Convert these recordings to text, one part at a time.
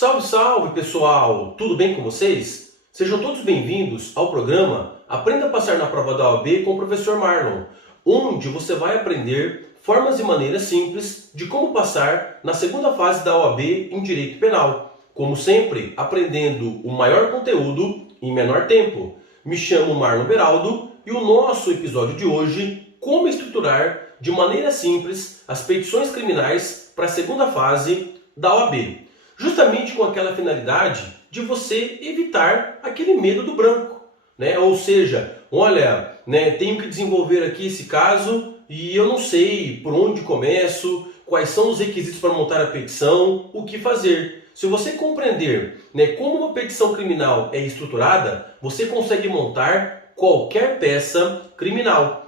Salve, salve pessoal! Tudo bem com vocês? Sejam todos bem-vindos ao programa Aprenda a Passar na Prova da OAB com o professor Marlon, onde você vai aprender formas e maneiras simples de como passar na segunda fase da OAB em Direito Penal. Como sempre, aprendendo o maior conteúdo em menor tempo. Me chamo Marlon Beraldo e o nosso episódio de hoje, como estruturar de maneira simples as petições criminais para a segunda fase da OAB. Justamente com aquela finalidade de você evitar aquele medo do branco, né? Ou seja, olha, tenho que desenvolver aqui esse caso e eu não sei por onde começo, quais são os requisitos para montar a petição, o que fazer. Se você compreender, como uma petição criminal é estruturada, você consegue montar qualquer peça criminal.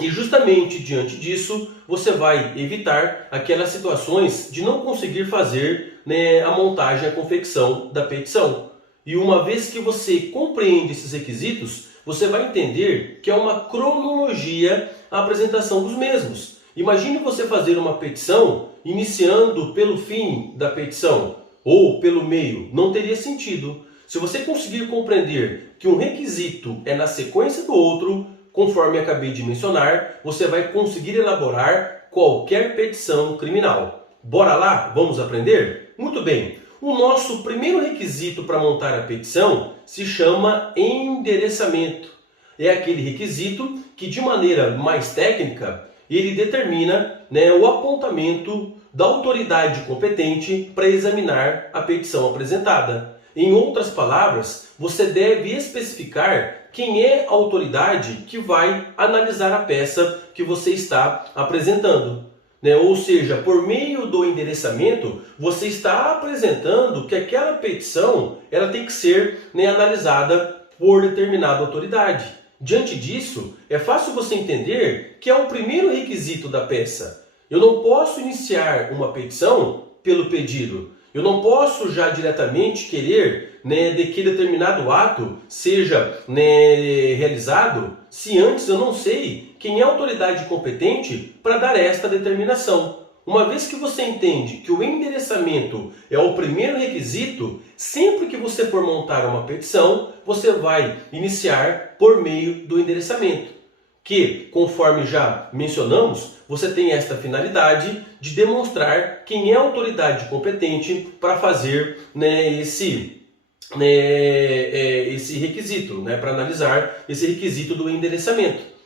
E justamente diante disso, você vai evitar aquelas situações de não conseguir fazer a montagem, a confecção da petição. E uma vez que você compreende esses requisitos, você vai entender que é uma cronologia a apresentação dos mesmos. Imagine você fazer uma petição iniciando pelo fim da petição ou pelo meio. Não teria sentido. Se você conseguir compreender que um requisito é na sequência do outro, conforme acabei de mencionar, você vai conseguir elaborar qualquer petição criminal. Bora lá? Vamos aprender? Muito bem. O nosso primeiro requisito para montar a petição se chama endereçamento. É aquele requisito que, de maneira mais técnica, ele determina o apontamento da autoridade competente para examinar a petição apresentada. Em outras palavras, você deve especificar quem é a autoridade que vai analisar a peça que você está apresentando. Ou seja, por meio do endereçamento, você está apresentando que aquela petição ela tem que ser analisada por determinada autoridade. Diante disso, é fácil você entender que é o primeiro requisito da peça. Eu não posso iniciar uma petição pelo pedido. Eu não posso já diretamente querer de que determinado ato seja realizado se antes eu não sei quem é a autoridade competente para dar esta determinação. Uma vez que você entende que o endereçamento é o primeiro requisito, sempre que você for montar uma petição, você vai iniciar por meio do endereçamento. Que, conforme já mencionamos, você tem esta finalidade de demonstrar quem é a autoridade competente para fazer esse requisito, para analisar esse requisito do endereçamento.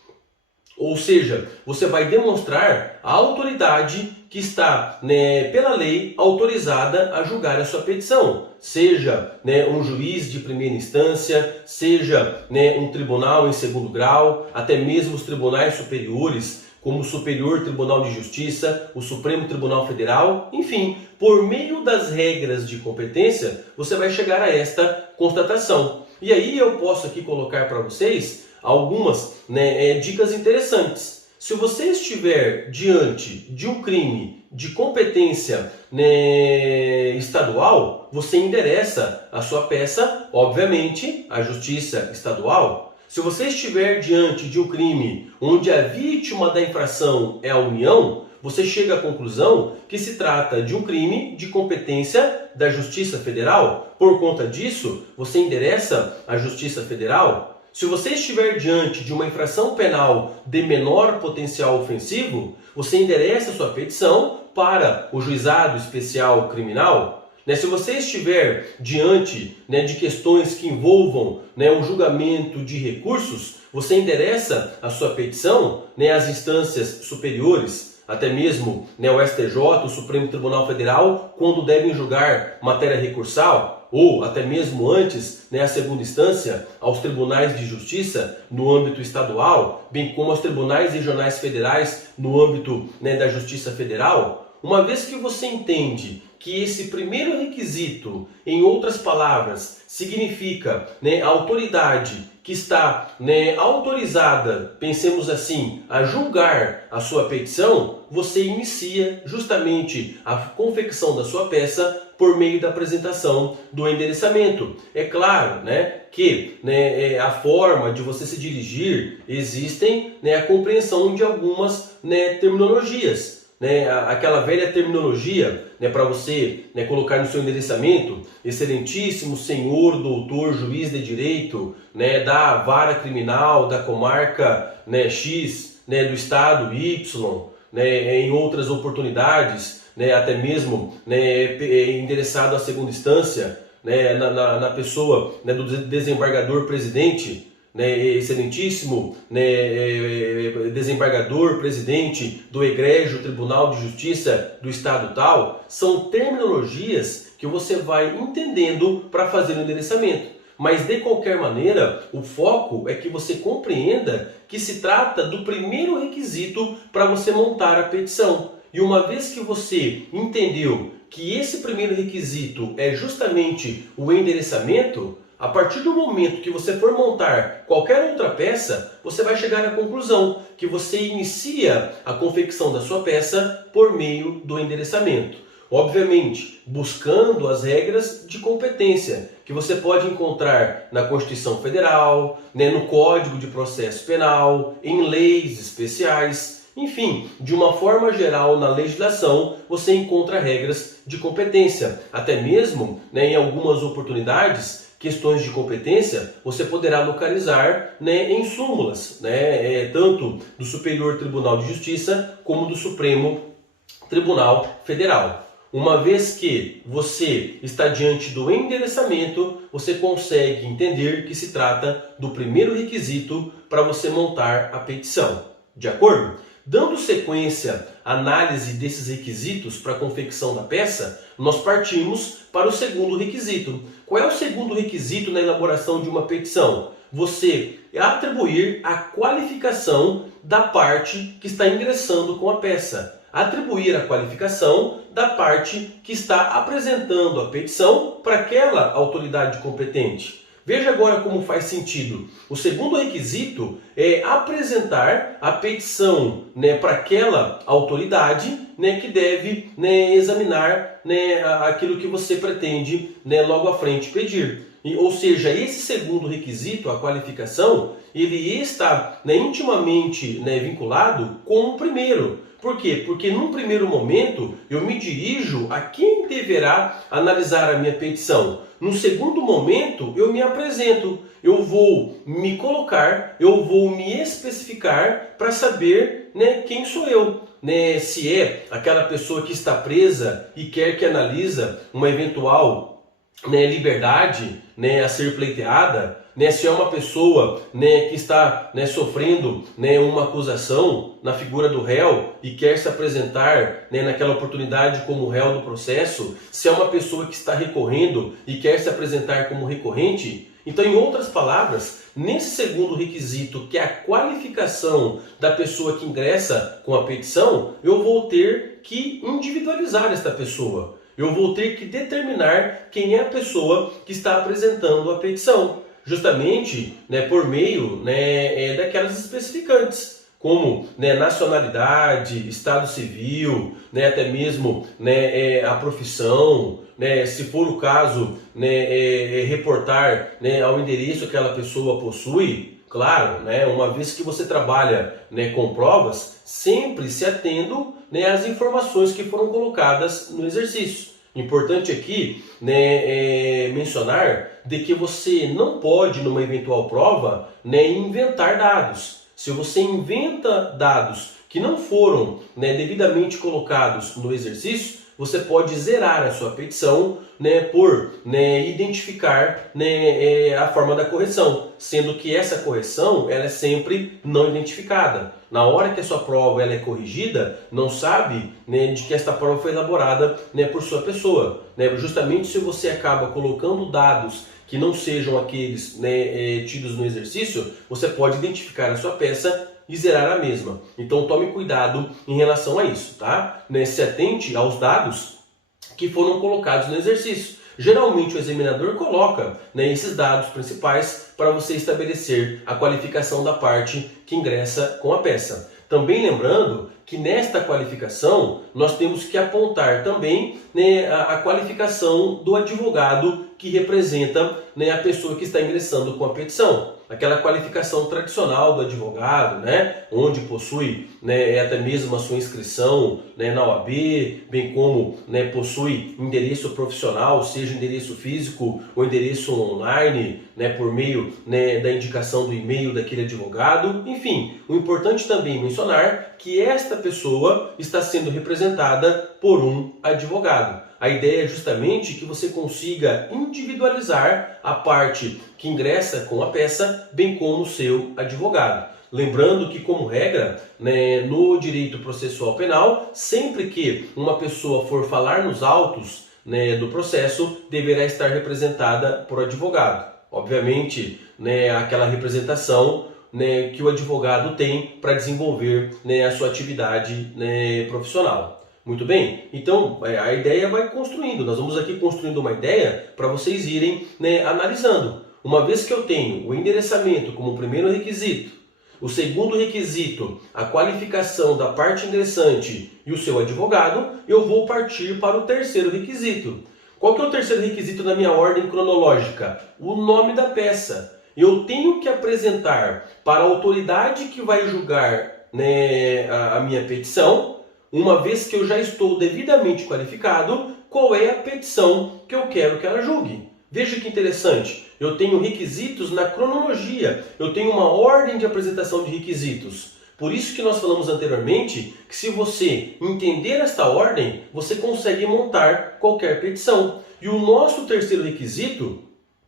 Ou seja, você vai demonstrar a autoridade que está, pela lei, autorizada a julgar a sua petição. Seja um juiz de primeira instância, seja um tribunal em segundo grau, até mesmo os tribunais superiores, como o Superior Tribunal de Justiça, o Supremo Tribunal Federal, enfim, por meio das regras de competência, você vai chegar a esta constatação. E aí eu posso aqui colocar para vocês algumas dicas interessantes. Se você estiver diante de um crime de competência estadual, você endereça a sua peça, obviamente, à Justiça Estadual. Se você estiver diante de um crime onde a vítima da infração é a União, você chega à conclusão que se trata de um crime de competência da Justiça Federal. Por conta disso, você endereça à Justiça Federal. Se você estiver diante de uma infração penal de menor potencial ofensivo, você endereça sua petição para o Juizado Especial Criminal. Se você estiver diante de questões que envolvam o julgamento de recursos, você endereça a sua petição às instâncias superiores, até mesmo o STJ, o Supremo Tribunal Federal, quando devem julgar matéria recursal, ou até mesmo antes, a segunda instância, aos tribunais de justiça no âmbito estadual, bem como aos tribunais regionais federais no âmbito da Justiça Federal. Uma vez que você entende que esse primeiro requisito, em outras palavras, significa a autoridade que está autorizada, pensemos assim, a julgar a sua petição, você inicia justamente a confecção da sua peça por meio da apresentação do endereçamento. É claro que a forma de você se dirigir existem a compreensão de algumas terminologias. né, aquela velha terminologia, né, para você, né, colocar no seu endereçamento: excelentíssimo senhor doutor juiz de direito, né, da vara criminal da comarca, né, X, né, do estado Y, né, em outras oportunidades, né, até mesmo, né, endereçado à segunda instância, né, na pessoa, né, do desembargador presidente, né, excelentíssimo, né, desembargador presidente do Egrégio Tribunal de Justiça do Estado tal, são terminologias que você vai entendendo para fazer o endereçamento. Mas de qualquer maneira, o foco é que você compreenda que se trata do primeiro requisito para você montar a petição. E uma vez que você entendeu que esse primeiro requisito é justamente o endereçamento, a partir do momento que você for montar qualquer outra peça, você vai chegar à conclusão que você inicia a confecção da sua peça por meio do endereçamento. Obviamente, buscando as regras de competência que você pode encontrar na Constituição Federal, né, no Código de Processo Penal, em leis especiais, enfim, de uma forma geral na legislação você encontra regras de competência. Até mesmo, né, em algumas oportunidades, questões de competência você poderá localizar, né, em súmulas, né, tanto do Superior Tribunal de Justiça como do Supremo Tribunal Federal. Uma vez que você está diante do endereçamento, você consegue entender que se trata do primeiro requisito para você montar a petição. De acordo? Dando sequência à análise desses requisitos para a confecção da peça, nós partimos para o segundo requisito. Qual é o segundo requisito na elaboração de uma petição? Você atribuir a qualificação da parte que está ingressando com a peça. Atribuir a qualificação da parte que está apresentando a petição para aquela autoridade competente. Veja agora como faz sentido. O segundo requisito é apresentar a petição, né, para aquela autoridade, né, que deve, né, examinar, né, aquilo que você pretende, né, logo à frente pedir. Ou seja, esse segundo requisito, a qualificação, ele está, né, intimamente, né, vinculado com o primeiro. Por quê? Porque num primeiro momento eu me dirijo a quem deverá analisar a minha petição. No segundo momento eu me apresento, eu vou me colocar, eu vou me especificar para saber, né, quem sou eu. Né, se é aquela pessoa que está presa e quer que analisa uma eventual, né, liberdade, né, a ser pleiteada, né, se é uma pessoa, né, que está, né, sofrendo, né, uma acusação na figura do réu e quer se apresentar, né, naquela oportunidade como réu do processo, se é uma pessoa que está recorrendo e quer se apresentar como recorrente. Então, em outras palavras, nesse segundo requisito, que é a qualificação da pessoa que ingressa com a petição, eu vou ter que individualizar esta pessoa. Eu vou ter que determinar quem é a pessoa que está apresentando a petição, justamente, né, por meio, né, daquelas especificantes, como, né, nacionalidade, estado civil, né, até mesmo, né, a profissão, né, se for o caso, né, reportar, né, ao endereço que aquela pessoa possui. Claro, né, uma vez que você trabalha, né, com provas, sempre se atendo, né, às informações que foram colocadas no exercício. Importante aqui, né, mencionar de que você não pode, numa eventual prova, né, inventar dados. Se você inventa dados que não foram, né, devidamente colocados no exercício, você pode zerar a sua petição, né, por, né, identificar, né, a forma da correção, sendo que essa correção ela é sempre não identificada. Na hora que a sua prova ela é corrigida, não sabe, né, de que esta prova foi elaborada, né, por sua pessoa. Né? Justamente se você acaba colocando dados que não sejam aqueles, né, tidos no exercício, você pode identificar a sua peça e zerar a mesma. Então tome cuidado em relação a isso, tá? Né? Se atente aos dados que foram colocados no exercício. Geralmente o examinador coloca, né, esses dados principais para você estabelecer a qualificação da parte que ingressa com a peça. Também lembrando que nesta qualificação nós temos que apontar também, né, a qualificação do advogado que representa, né, a pessoa que está ingressando com a petição. Aquela qualificação tradicional do advogado, né, onde possui, né, até mesmo a sua inscrição, né, na OAB, bem como, né, possui endereço profissional, seja endereço físico ou endereço online, né, por meio, né, da indicação do e-mail daquele advogado. Enfim, o importante também mencionar que esta pessoa está sendo representada por um advogado. A ideia é justamente que você consiga individualizar a parte que ingressa com a peça, bem como o seu advogado. Lembrando que, como regra, né, no direito processual penal, sempre que uma pessoa for falar nos autos, né, do processo, deverá estar representada por advogado. Obviamente, né, aquela representação, né, que o advogado tem para desenvolver, né, a sua atividade, né, profissional. Muito bem? Então, a ideia vai construindo. Nós vamos aqui construindo uma ideia para vocês irem, né, analisando. Uma vez que eu tenho o endereçamento como primeiro requisito, o segundo requisito, a qualificação da parte ingressante e o seu advogado, eu vou partir para o terceiro requisito. Qual que é o terceiro requisito na minha ordem cronológica? O nome da peça. Eu tenho que apresentar para a autoridade que vai julgar, né, a minha petição, uma vez que eu já estou devidamente qualificado, qual é a petição que eu quero que ela julgue. Veja que interessante, eu tenho requisitos na cronologia, eu tenho uma ordem de apresentação de requisitos. Por isso que nós falamos anteriormente que se você entender esta ordem, você consegue montar qualquer petição. E o nosso terceiro requisito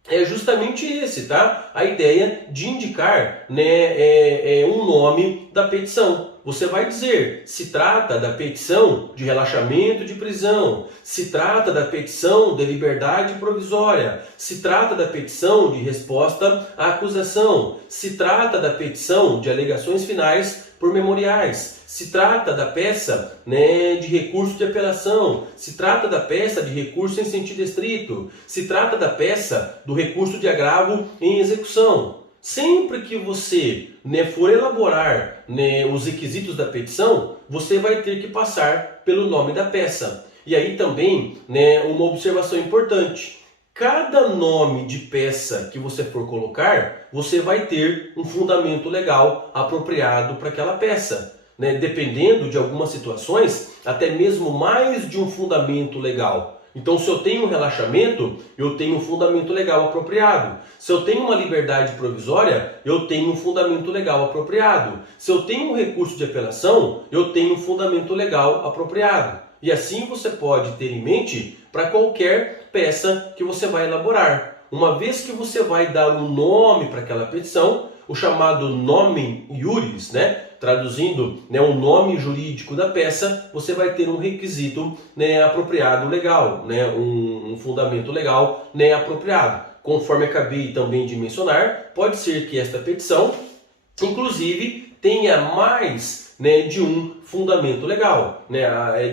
é justamente esse, tá? A ideia de indicar, né, um nome da petição. Você vai dizer se trata da petição de relaxamento de prisão, se trata da petição de liberdade provisória, se trata da petição de resposta à acusação, se trata da petição de alegações finais por memoriais, se trata da peça, né, de recurso de apelação, se trata da peça de recurso em sentido estrito, se trata da peça do recurso de agravo em execução. Sempre que você, né, for elaborar, né, os requisitos da petição, você vai ter que passar pelo nome da peça. E aí também, né, uma observação importante. Cada nome de peça que você for colocar, você vai ter um fundamento legal apropriado para aquela peça, né? Dependendo de algumas situações, até mesmo mais de um fundamento legal. Então, se eu tenho um relaxamento, eu tenho um fundamento legal apropriado. Se eu tenho uma liberdade provisória, eu tenho um fundamento legal apropriado. Se eu tenho um recurso de apelação, eu tenho um fundamento legal apropriado. E assim você pode ter em mente para qualquer peça que você vai elaborar. Uma vez que você vai dar um nome para aquela petição, o chamado nomen iuris, né? Traduzindo, né, o nome jurídico da peça, você vai ter um requisito, né, apropriado legal, né, um fundamento legal, né, apropriado. Conforme acabei também de mencionar, pode ser que esta petição, inclusive, tenha mais, né, de um fundamento legal, né?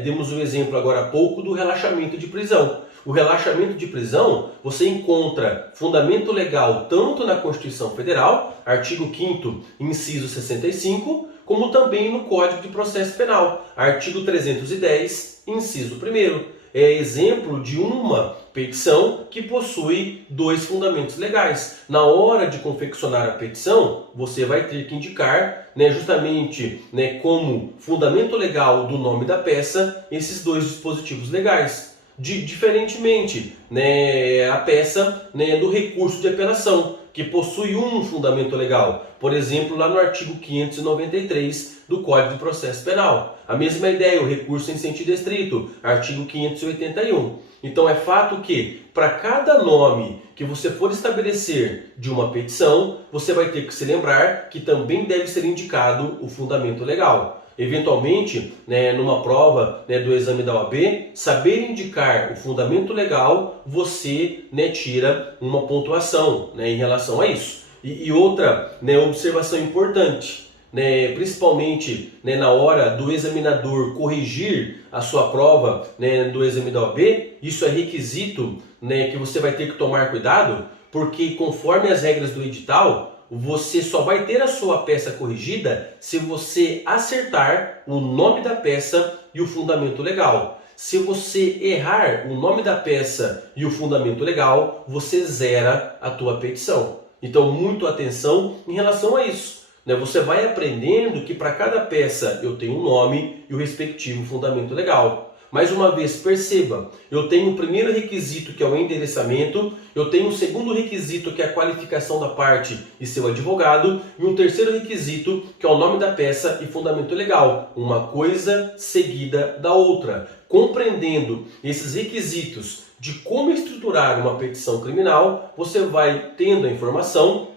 Demos um exemplo agora há pouco do relaxamento de prisão. O relaxamento de prisão, você encontra fundamento legal tanto na Constituição Federal, artigo 5º, inciso 65, como também no Código de Processo Penal, artigo 310, inciso 1º. É exemplo de uma petição que possui dois fundamentos legais. Na hora de confeccionar a petição, você vai ter que indicar, né, justamente, né, como fundamento legal do nome da peça esses dois dispositivos legais. Diferentemente, né, a peça, né, do recurso de apelação, que possui um fundamento legal. Por exemplo, lá no artigo 593 do Código de Processo Penal. A mesma ideia, o recurso em sentido estrito, artigo 581. Então é fato que, para cada nome que você for estabelecer de uma petição, você vai ter que se lembrar que também deve ser indicado o fundamento legal. Eventualmente, né, numa prova, né, do exame da OAB, saber indicar o fundamento legal, você, né, tira uma pontuação, né, em relação a isso. E outra, né, observação importante, né, principalmente, né, na hora do examinador corrigir a sua prova, né, do exame da OAB, isso é requisito, né, que você vai ter que tomar cuidado, porque conforme as regras do edital, você só vai ter a sua peça corrigida se você acertar o nome da peça e o fundamento legal. Se você errar o nome da peça e o fundamento legal, você zera a tua petição. Então, muito atenção em relação a isso. Você vai aprendendo que para cada peça eu tenho um nome e o respectivo fundamento legal. Mais uma vez, perceba, eu tenho o primeiro requisito, que é o endereçamento, eu tenho o segundo requisito, que é a qualificação da parte e seu advogado, e um terceiro requisito, que é o nome da peça e fundamento legal. Uma coisa seguida da outra. Compreendendo esses requisitos de como estruturar uma petição criminal, você vai tendo a informação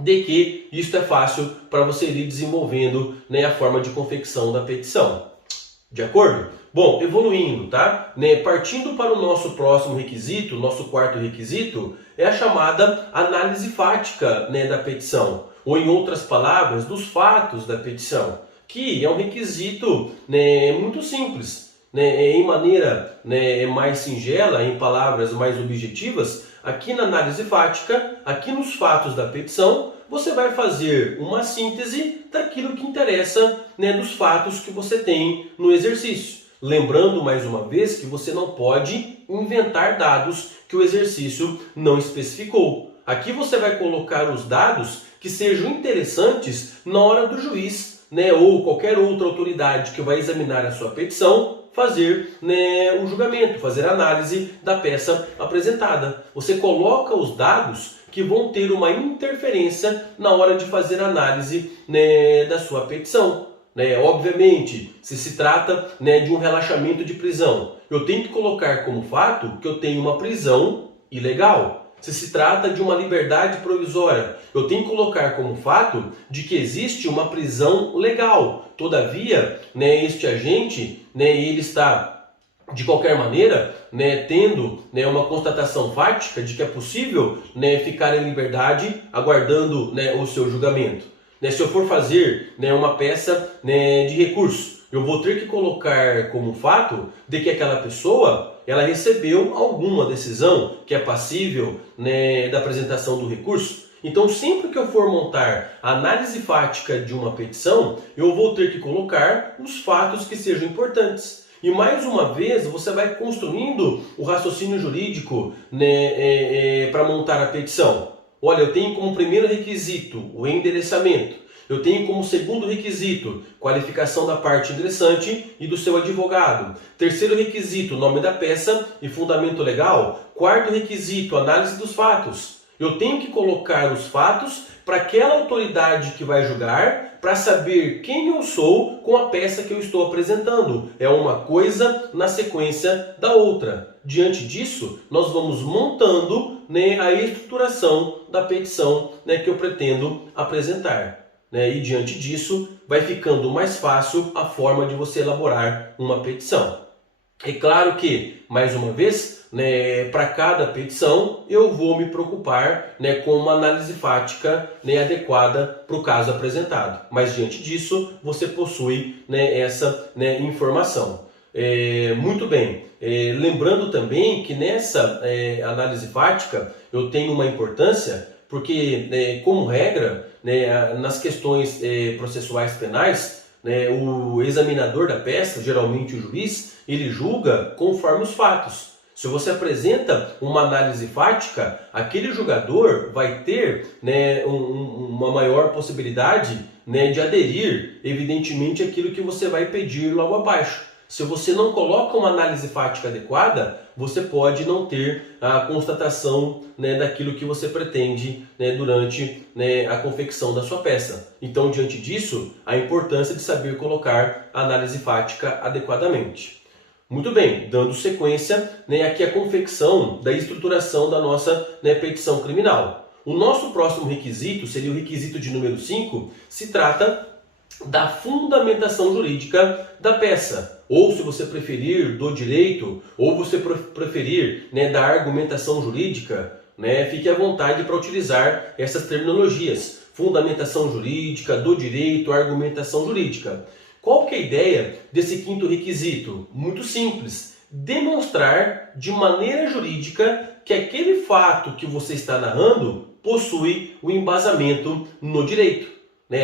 de que isso é fácil para você ir desenvolvendo, a forma de confecção da petição. De acordo? Bom, evoluindo, tá? Partindo para o nosso próximo requisito, nosso quarto requisito, é a chamada análise fática, da petição, ou em outras palavras, dos fatos da petição, que é um requisito, muito simples, em maneira, mais singela, em palavras mais objetivas. Aqui na análise fática, aqui nos fatos da petição, você vai fazer uma síntese daquilo que interessa, dos fatos que você tem no exercício. Lembrando mais uma vez que você não pode inventar dados que o exercício não especificou. Aqui você vai colocar os dados que sejam interessantes na hora do juiz, ou qualquer outra autoridade que vai examinar a sua petição, fazer o julgamento, fazer a análise da peça apresentada. Você coloca os dados que vão ter uma interferência na hora de fazer a análise da sua petição. Obviamente, se trata de um relaxamento de prisão, eu tenho que colocar como fato que eu tenho uma prisão ilegal. Se trata de uma liberdade provisória, eu tenho que colocar como fato de que existe uma prisão legal. Todavia, este agente, ele está, de qualquer maneira, tendo uma constatação fática de que é possível ficar em liberdade aguardando o seu julgamento. Se eu for fazer uma peça de recurso, eu vou ter que colocar como fato de que aquela pessoa ela recebeu alguma decisão que é passível da apresentação do recurso. Então, sempre que eu for montar a análise fática de uma petição, eu vou ter que colocar os fatos que sejam importantes. E mais uma vez, você vai construindo o raciocínio jurídico para montar a petição. Olha, eu tenho como primeiro requisito o endereçamento. Eu tenho como segundo requisito qualificação da parte ingressante e do seu advogado. Terceiro requisito, nome da peça e fundamento legal. Quarto requisito, análise dos fatos. Eu tenho que colocar os fatos para aquela autoridade que vai julgar, para saber quem eu sou com a peça que eu estou apresentando. É uma coisa na sequência da outra. Diante disso, nós vamos montando a estruturação da petição que eu pretendo apresentar. E diante disso, vai ficando mais fácil a forma de você elaborar uma petição. É claro que, mais uma vez, para cada petição, eu vou me preocupar com uma análise fática adequada para o caso apresentado. Mas diante disso, você possui essa informação. Muito bem. Lembrando também que nessa análise fática, eu tenho uma importância, porque, como regra, nas questões processuais penais, o examinador da peça, geralmente o juiz, ele julga conforme os fatos. Se você apresenta uma análise fática, aquele julgador vai ter uma maior possibilidade de aderir, evidentemente, àquilo que você vai pedir logo abaixo. Se você não coloca uma análise fática adequada, você pode não ter a constatação daquilo que você pretende durante a confecção da sua peça. Então, diante disso, a importância de saber colocar a análise fática adequadamente. Muito bem, dando sequência aqui a confecção da estruturação da nossa petição criminal. O nosso próximo requisito seria o requisito de número 5, se trata da fundamentação jurídica da peça. Ou, se você preferir, do direito, ou você preferir da argumentação jurídica, fique à vontade para utilizar essas terminologias. Fundamentação jurídica, do direito, argumentação jurídica. Qual que é a ideia desse quinto requisito? Muito simples. demonstrar de maneira jurídica que aquele fato que você está narrando possui o embasamento no direito.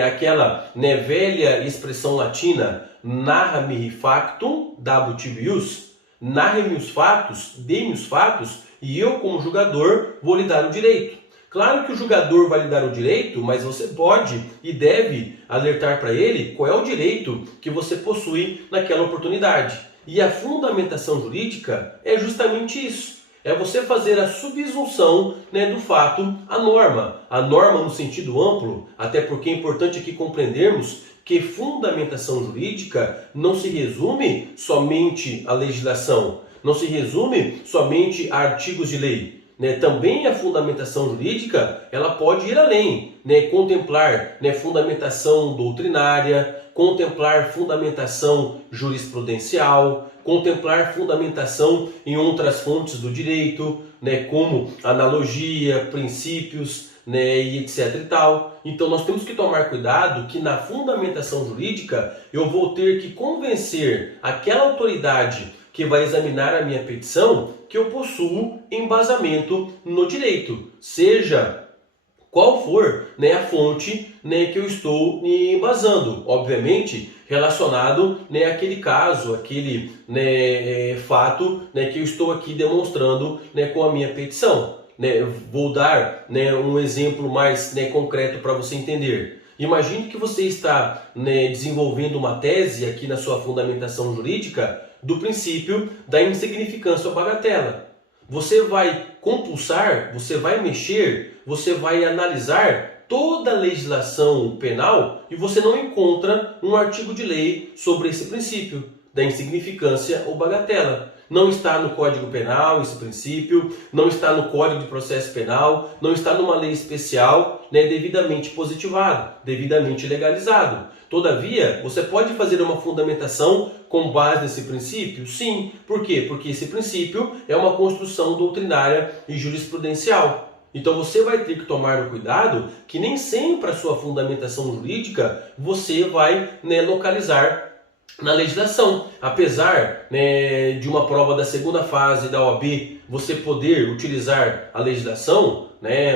Aquela velha expressão latina, narra-me factum, dabit ius, narre-me os fatos, dê-me os fatos, e eu, como julgador, vou lhe dar o direito. Claro que o julgador vai lhe dar o direito, mas você pode e deve alertar para ele qual é o direito que você possui naquela oportunidade. E a fundamentação jurídica é justamente isso. É você fazer a subsunção do fato à norma. A norma no sentido amplo, até porque é importante aqui compreendermos que fundamentação jurídica não se resume somente à legislação, não se resume somente a artigos de lei. Também a fundamentação jurídica ela pode ir além, contemplar fundamentação doutrinária, contemplar fundamentação jurisprudencial, contemplar fundamentação em outras fontes do direito, como analogia, princípios, e etc e tal. Então nós temos que tomar cuidado que na fundamentação jurídica eu vou ter que convencer aquela autoridade que vai examinar a minha petição que eu possuo embasamento no direito, seja qual for a fonte que eu estou me embasando, obviamente relacionado àquele caso, aquele fato que eu estou aqui demonstrando com a minha petição. Vou dar um exemplo mais concreto para você entender. Imagine que você está desenvolvendo uma tese aqui na sua fundamentação jurídica do princípio da insignificância ou bagatela. Você vai compulsar, você vai mexer, você vai analisar toda a legislação penal e você não encontra um artigo de lei sobre esse princípio da insignificância ou bagatela. Não está no Código Penal esse princípio, não está no Código de Processo Penal, não está numa lei especial devidamente positivado, devidamente legalizado. Todavia, você pode fazer uma fundamentação com base nesse princípio? Sim. Por quê? Porque esse princípio é uma construção doutrinária e jurisprudencial. Então você vai ter que tomar o cuidado que nem sempre a sua fundamentação jurídica você vai localizar na legislação. Apesar de uma prova da segunda fase da OAB você poder utilizar a legislação,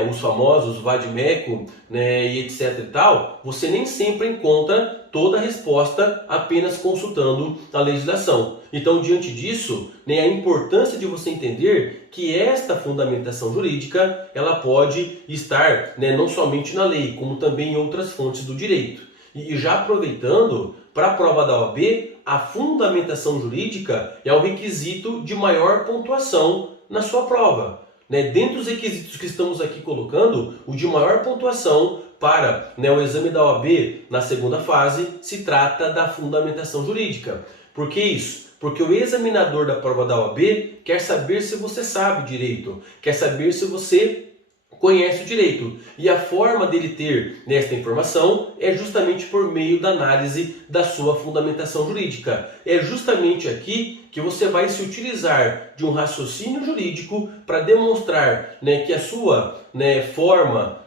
os famosos vade-mecum e etc e tal, você nem sempre encontra toda a resposta apenas consultando a legislação. Então, diante disso, a importância de você entender que esta fundamentação jurídica ela pode estar não somente na lei, como também em outras fontes do direito. E já aproveitando, para a prova da OAB, a fundamentação jurídica é o requisito de maior pontuação na sua prova. Dentre os requisitos que estamos aqui colocando, o de maior pontuação para o exame da OAB na segunda fase se trata da fundamentação jurídica. Por que isso? Porque o examinador da prova da OAB quer saber se você sabe direito, quer saber se você conhece o direito. E a forma dele ter esta informação é justamente por meio da análise da sua fundamentação jurídica. É justamente aqui que você vai se utilizar de um raciocínio jurídico para demonstrar que a sua forma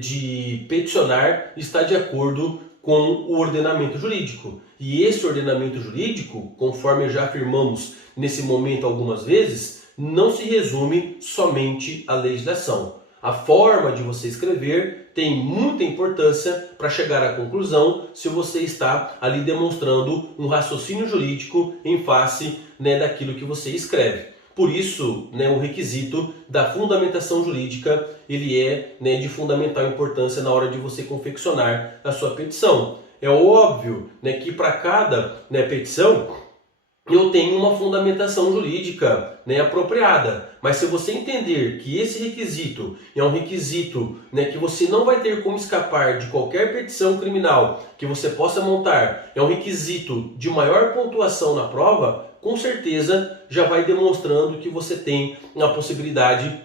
de peticionar está de acordo com o ordenamento jurídico. E esse ordenamento jurídico, conforme já afirmamos nesse momento algumas vezes, não se resume somente à legislação. A forma de você escrever tem muita importância para chegar à conclusão se você está ali demonstrando um raciocínio jurídico em face daquilo que você escreve. Por isso, o requisito da fundamentação jurídica ele é de fundamental importância na hora de você confeccionar a sua petição. É óbvio que para cada petição eu tenho uma fundamentação jurídica apropriada. Mas se você entender que esse requisito é um requisito que você não vai ter como escapar de qualquer petição criminal que você possa montar, é um requisito de maior pontuação na prova, com certeza já vai demonstrando que você tem a possibilidade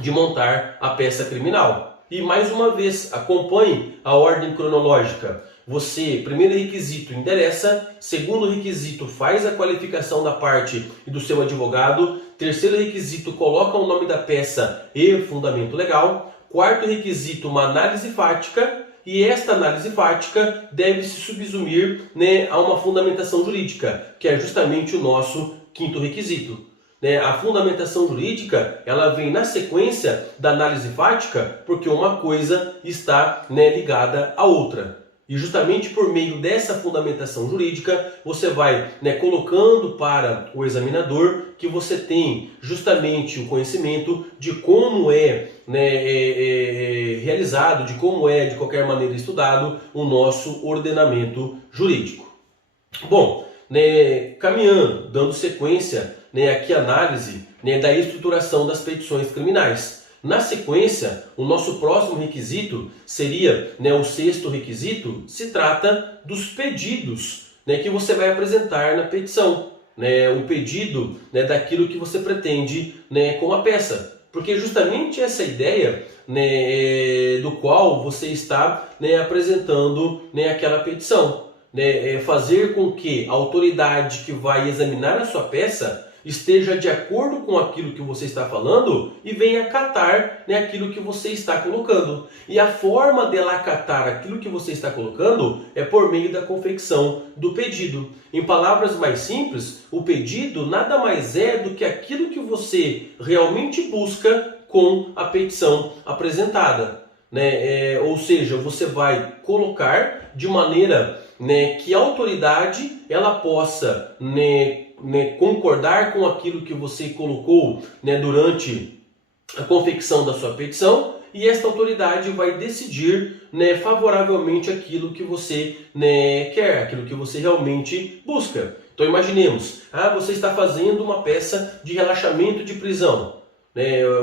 de montar a peça criminal. E mais uma vez, acompanhe a ordem cronológica. Você, primeiro requisito, endereça. Segundo requisito, faz a qualificação da parte e do seu advogado. Terceiro requisito, coloca o nome da peça e fundamento legal. Quarto requisito, uma análise fática. E esta análise fática deve se subsumir a uma fundamentação jurídica, que é justamente o nosso quinto requisito. Né? A fundamentação jurídica, ela vem na sequência da análise fática, porque uma coisa está, né, ligada à outra. E justamente por meio dessa fundamentação jurídica, você vai, né, colocando para o examinador que você tem justamente o conhecimento de como é, né, realizado, de como é, de qualquer maneira, estudado o nosso ordenamento jurídico. Bom, né, caminhando, dando sequência, né, aqui a análise, né, da estruturação das petições criminais. Na sequência, o nosso próximo requisito seria, né, o sexto requisito, se trata dos pedidos, né, que você vai apresentar na petição. Né, o pedido, né, daquilo que você pretende, né, com a peça. Porque justamente essa ideia, né, do qual você está, né, apresentando, né, aquela petição. Né, fazer com que a autoridade que vai examinar a sua peça esteja de acordo com aquilo que você está falando e venha acatar, né, aquilo que você está colocando. E a forma dela acatar aquilo que você está colocando é por meio da confecção do pedido. Em palavras mais simples, o pedido nada mais é do que aquilo que você realmente busca com a petição apresentada. Né? Ou seja, você vai colocar de maneira, né, que a autoridade ela possa, né, concordar com aquilo que você colocou, né, durante a confecção da sua petição, e esta autoridade vai decidir, né, favoravelmente aquilo que você, né, quer, aquilo que você realmente busca. Então imaginemos, você está fazendo uma peça de relaxamento de prisão.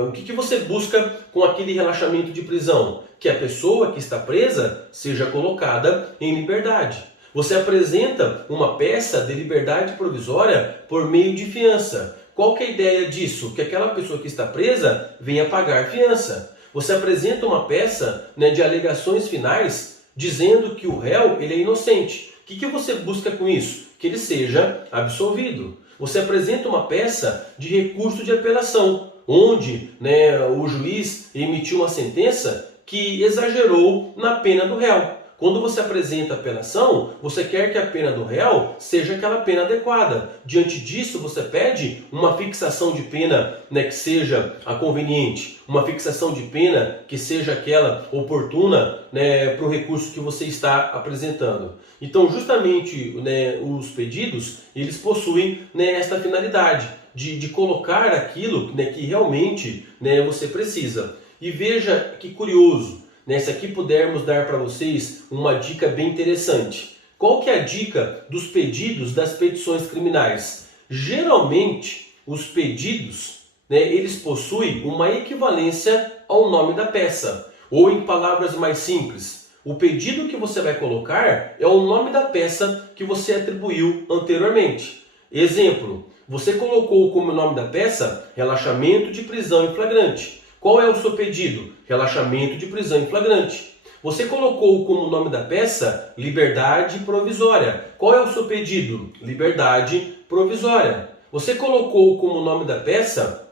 O que você busca com aquele relaxamento de prisão? Que a pessoa que está presa seja colocada em liberdade. Você apresenta uma peça de liberdade provisória por meio de fiança. Qual que é a ideia disso? Que aquela pessoa que está presa venha pagar fiança. Você apresenta uma peça, né, de alegações finais dizendo que o réu ele é inocente. O que você busca com isso? Que ele seja absolvido. Você apresenta uma peça de recurso de apelação, onde, né, o juiz emitiu uma sentença que exagerou na pena do réu. Quando você apresenta a apelação, você quer que a pena do réu seja aquela pena adequada. Diante disso, você pede uma fixação de pena, né, que seja a conveniente, uma fixação de pena que seja aquela oportuna, né, para o recurso que você está apresentando. Então, justamente, né, os pedidos, eles possuem, né, esta finalidade de colocar aquilo, né, que realmente, né, você precisa. E veja que curioso. Se aqui pudermos dar para vocês uma dica bem interessante. Qual que é a dica dos pedidos das petições criminais? Geralmente, os pedidos, né, eles possuem uma equivalência ao nome da peça. Ou em palavras mais simples, o pedido que você vai colocar é o nome da peça que você atribuiu anteriormente. Exemplo, você colocou como nome da peça relaxamento de prisão em flagrante. Qual é o seu pedido? Relaxamento de prisão em flagrante. Você colocou como nome da peça liberdade provisória. Qual é o seu pedido? Liberdade provisória. Você colocou como nome da peça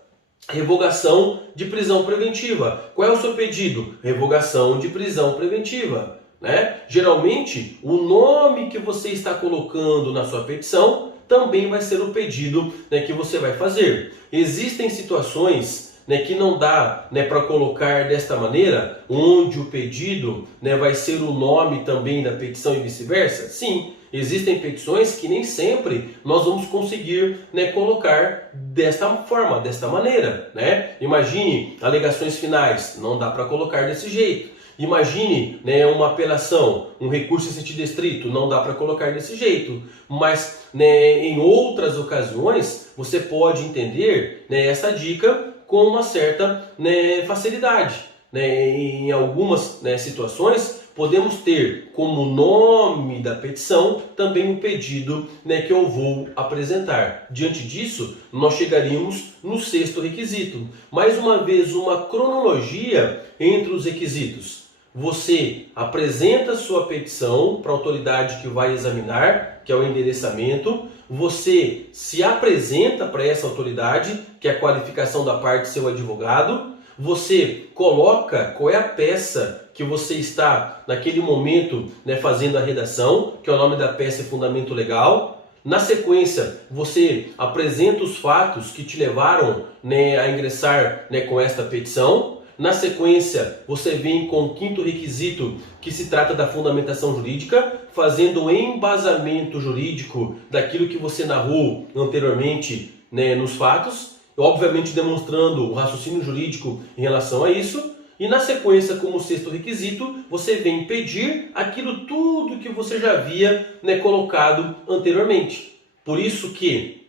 revogação de prisão preventiva. Qual é o seu pedido? Revogação de prisão preventiva. Né? Geralmente, o nome que você está colocando na sua petição também vai ser o pedido, né, que você vai fazer. Existem situações, né, que não dá, né, para colocar desta maneira, onde o pedido, né, vai ser o nome também da petição e vice-versa? Sim, existem petições que nem sempre nós vamos conseguir, né, colocar desta forma, desta maneira. Né? Imagine alegações finais, não dá para colocar desse jeito. Imagine, né, uma apelação, um recurso em sentido estrito, não dá para colocar desse jeito. Mas, né, em outras ocasiões, você pode entender, né, essa dica com uma certa, né, facilidade. Né? Em algumas, né, situações, podemos ter como nome da petição também o pedido, né, que eu vou apresentar. Diante disso, nós chegaríamos no sexto requisito. Mais uma vez, uma cronologia entre os requisitos. Você apresenta sua petição para a autoridade que vai examinar, que é o endereçamento. Você se apresenta para essa autoridade, que é a qualificação da parte seu advogado. Você coloca qual é a peça que você está naquele momento, né, fazendo a redação, que é o nome da peça e fundamento legal. Na sequência, você apresenta os fatos que te levaram, né, a ingressar, né, com esta petição. Na sequência, você vem com o quinto requisito, que se trata da fundamentação jurídica, fazendo o embasamento jurídico daquilo que você narrou anteriormente, né, nos fatos, obviamente demonstrando o raciocínio jurídico em relação a isso. E na sequência, como sexto requisito, você vem pedir aquilo tudo que você já havia, né, colocado anteriormente. Por isso que,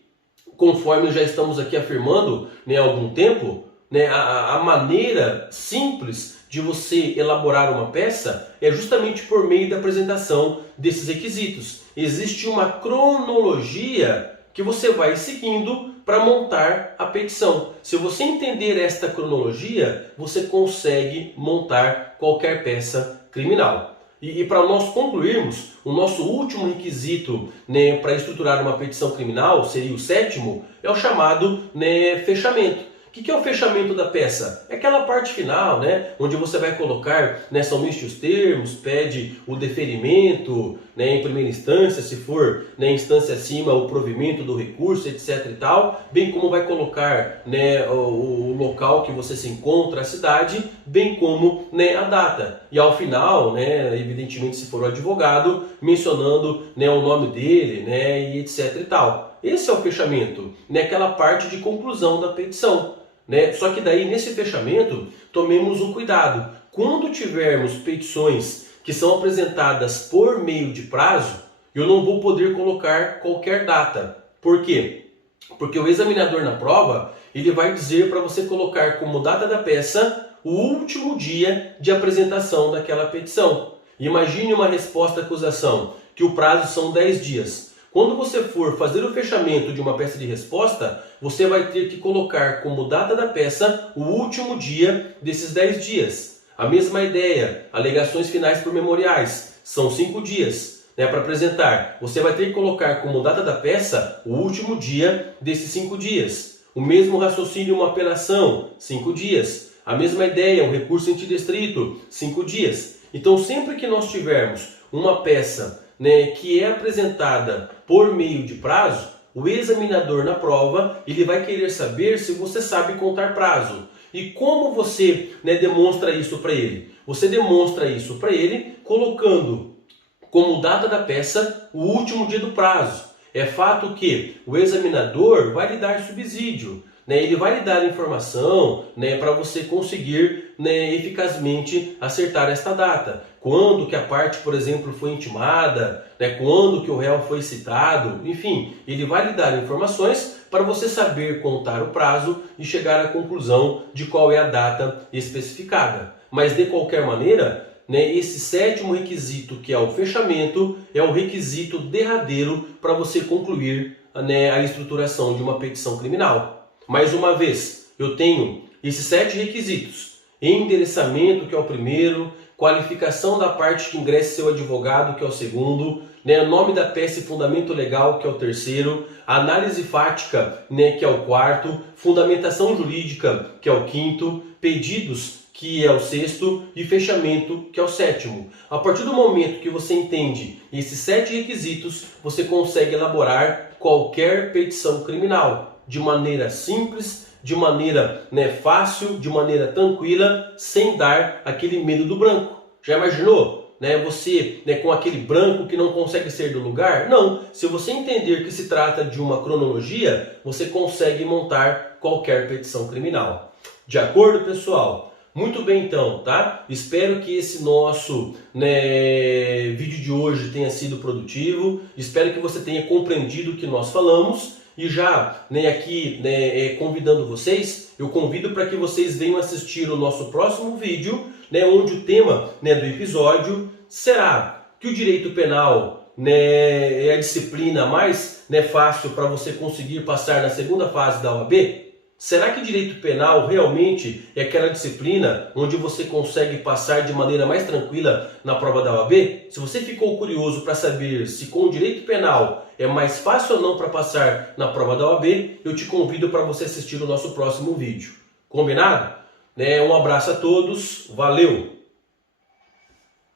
conforme já estamos aqui afirmando, né, há algum tempo, né, a maneira simples de você elaborar uma peça é justamente por meio da apresentação desses requisitos. Existe uma cronologia que você vai seguindo para montar a petição. Se você entender esta cronologia, você consegue montar qualquer peça criminal. E para nós concluirmos, o nosso último requisito, né, para estruturar uma petição criminal, seria o sétimo, é o chamado, né, fechamento. O que é o fechamento da peça? É aquela parte final, né, onde você vai colocar, né, somente os termos, pede o deferimento, né, em primeira instância, se for, né, instância acima, o provimento do recurso, etc. e tal, bem como vai colocar, né, o local que você se encontra, a cidade, bem como, né, a data. E ao final, né, evidentemente, se for o advogado, mencionando, né, o nome dele, né, e etc. e tal. Esse é o fechamento, né, aquela parte de conclusão da petição. Né? Só que daí, nesse fechamento, tomemos um cuidado. Quando tivermos petições que são apresentadas por meio de prazo, eu não vou poder colocar qualquer data. Por quê? Porque o examinador na prova, ele vai dizer para você colocar como data da peça o último dia de apresentação daquela petição. Imagine uma resposta à acusação, que o prazo são 10 dias. Quando você for fazer o fechamento de uma peça de resposta, você vai ter que colocar como data da peça o último dia desses 10 dias. A mesma ideia, alegações finais por memoriais, são 5 dias, né, para apresentar. Você vai ter que colocar como data da peça o último dia desses 5 dias. O mesmo raciocínio, uma apelação, 5 dias. A mesma ideia, um recurso antidestrito, 5 dias. Então, sempre que nós tivermos uma peça, né, que é apresentada por meio de prazo, o examinador na prova, ele vai querer saber se você sabe contar prazo. E como você, né, demonstra isso para ele? Você demonstra isso para ele colocando como data da peça o último dia do prazo. É fato que o examinador vai lhe dar subsídio, né? Ele vai lhe dar informação, né, para você conseguir, né, eficazmente acertar esta data. Quando que a parte, por exemplo, foi intimada, né, quando que o réu foi citado, enfim, ele vai lhe dar informações para você saber contar o prazo e chegar à conclusão de qual é a data especificada. Mas de qualquer maneira, né, esse sétimo requisito, que é o fechamento, é o requisito derradeiro para você concluir, né, a estruturação de uma petição criminal. Mais uma vez, eu tenho esses 7 requisitos: endereçamento, que é o primeiro, qualificação da parte que ingresse seu advogado, que é o segundo, né, nome da peça e fundamento legal, que é o terceiro, análise fática, né, que é o quarto, fundamentação jurídica, que é o quinto, pedidos, que é o sexto, e fechamento, que é o sétimo. A partir do momento que você entende esses 7 requisitos, você consegue elaborar qualquer petição criminal de maneira simples, de maneira, né, fácil, de maneira tranquila, sem dar aquele medo do branco. Já imaginou, né, você, né, com aquele branco que não consegue sair do lugar? Não. Se você entender que se trata de uma cronologia, você consegue montar qualquer petição criminal. De acordo, pessoal? Muito bem, então, tá? Espero que esse nosso, né, vídeo de hoje tenha sido produtivo. Espero que você tenha compreendido o que nós falamos. E já, né, aqui, né, convidando vocês, eu convido para que vocês venham assistir o nosso próximo vídeo, né, onde o tema, né, do episódio será que o direito penal, né, é a disciplina mais, né, fácil para você conseguir passar na segunda fase da OAB? Será que direito penal realmente é aquela disciplina onde você consegue passar de maneira mais tranquila na prova da OAB? Se você ficou curioso para saber se com o direito penal é mais fácil ou não para passar na prova da OAB, eu te convido para você assistir o nosso próximo vídeo. Combinado? Um abraço a todos, valeu!